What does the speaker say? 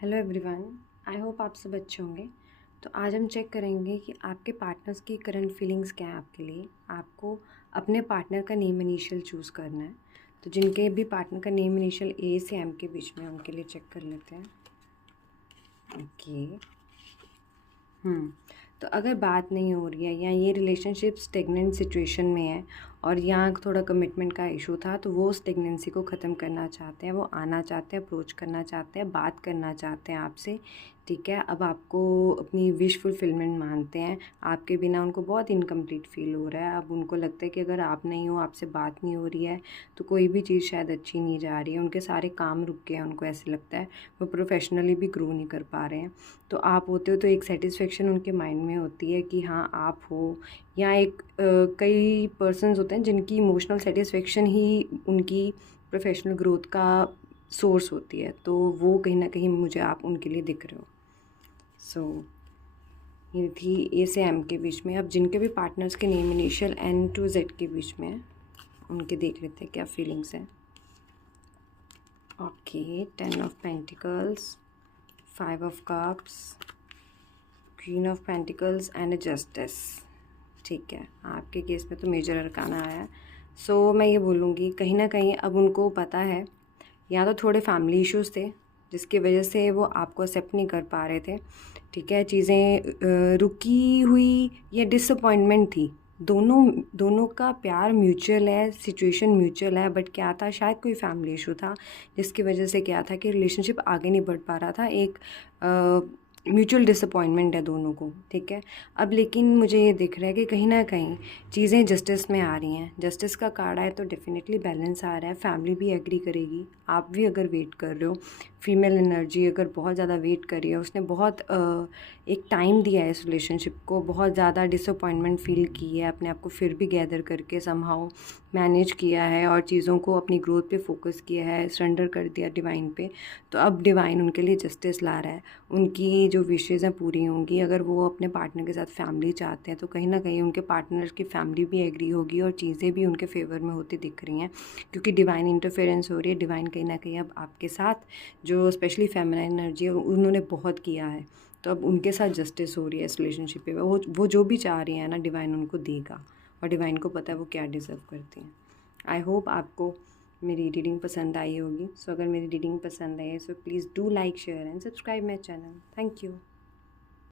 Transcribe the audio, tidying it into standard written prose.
Hello everyone, I hope आप सब अच्छे होंगे। तो आज हम चेक करेंगे कि आपके पार्टनर्स की करंट फीलिंग्स क्या हैं आपके लिए। आपको अपने पार्टनर का नेम इनिशियल चूज़ करना है। तो जिनके भी पार्टनर का नेम इनिशियल ए से एम के बीच में, उनके लिए चेक कर लेते हैं। ओके। तो अगर बात नहीं हो रही है या ये रिलेशनशिप स्टेगनेंट सिचुएशन में है और यहाँ थोड़ा कमिटमेंट का इशू था, तो वो स्टेगनेंसी को ख़त्म करना चाहते हैं, वो आना चाहते हैं, अप्रोच करना चाहते हैं, बात करना चाहते हैं आपसे। ठीक है, अब आपको अपनी विश फुलफिलमेंट मानते हैं। आपके बिना उनको बहुत इनकम्प्लीट फील हो रहा है। अब उनको लगता है कि अगर आप नहीं हो, आपसे बात नहीं हो रही है, तो कोई भी चीज़ शायद अच्छी नहीं जा रही है। उनके सारे काम रुक गए हैं, उनको ऐसे लगता है। वो प्रोफेशनली भी ग्रो नहीं कर पा रहे हैं। तो आप होते हो तो एक सेटिस्फेक्शन उनके माइंड में होती है कि हाँ आप हो। या कई पर्सन्स होते हैं जिनकी इमोशनल सेटिस्फेक्शन ही उनकी प्रोफेशनल ग्रोथ का सोर्स होती है। तो वो कहीं ना कहीं मुझे आप उनके लिए दिख रहे हो। ये थी ए से एम के बीच में। अब जिनके भी पार्टनर्स के name initial N to Z के बीच में है, उनके देख लेते हैं क्या फीलिंग्स हैं। Okay, 10 of pentacles, 5 of cups, queen of pentacles and justice. ठीक है, आपके केस में तो मेजर अरकाना आया है। सो मैं ये बोलूँगी कहीं ना कहीं अब उनको पता है, या तो थोड़े फैमिली इश्यूज़ थे जिसकी वजह से वो आपको एक्सेप्ट नहीं कर पा रहे थे। ठीक है, चीज़ें रुकी हुई या डिसअपॉइंटमेंट थी। दोनों दोनों का प्यार म्यूचुअल है, सिचुएशन म्यूचुअल है, बट क्या था, शायद कोई फैमिली इशू था जिसकी वजह से क्या था कि रिलेशनशिप आगे नहीं बढ़ पा रहा था। एक म्यूचुअल डिसअपॉइंटमेंट है दोनों को। ठीक है, अब लेकिन मुझे ये दिख रहा है कि कहीं ना कहीं चीज़ें जस्टिस में आ रही हैं। जस्टिस का कार्ड है तो डेफिनेटली बैलेंस आ रहा है। फैमिली भी एग्री करेगी, आप भी अगर वेट कर रहे हो। फीमेल एनर्जी अगर बहुत ज़्यादा वेट कर रही है, उसने बहुत एक टाइम दिया है इस रिलेशनशिप को, बहुत ज़्यादा डिसअपॉइंटमेंट फील की है, अपने आप को फिर भी गैदर करके समहाउ मैनेज किया है और चीज़ों को अपनी ग्रोथ पे फोकस किया है, सरेंडर कर दिया डिवाइन पे। तो अब डिवाइन उनके लिए जस्टिस ला रहा है। उनकी जो विशेज़ हैं पूरी होंगी। अगर वो अपने पार्टनर के साथ फैमिली चाहते हैं तो कहीं ना कहीं उनके पार्टनर की फैमिली भी एग्री होगी और चीज़ें भी उनके फेवर में होती दिख रही हैं, क्योंकि डिवाइन इंटरफेरेंस हो रही है। डिवाइन कहीं ना कहीं अब आपके साथ, जो स्पेशली फेमिनाइन एनर्जी है, उन्होंने बहुत किया है। तो अब उनके साथ जस्टिस हो रही है इस रिलेशनशिप पे। वो जो भी चाह रही है ना, डिवाइन उनको देगा और डिवाइन को पता है वो क्या डिज़र्व करती हैं। आई होप आपको मेरी रीडिंग पसंद आई होगी। सो अगर मेरी रीडिंग पसंद आई है, so please do like, share and subscribe my channel. Thank you.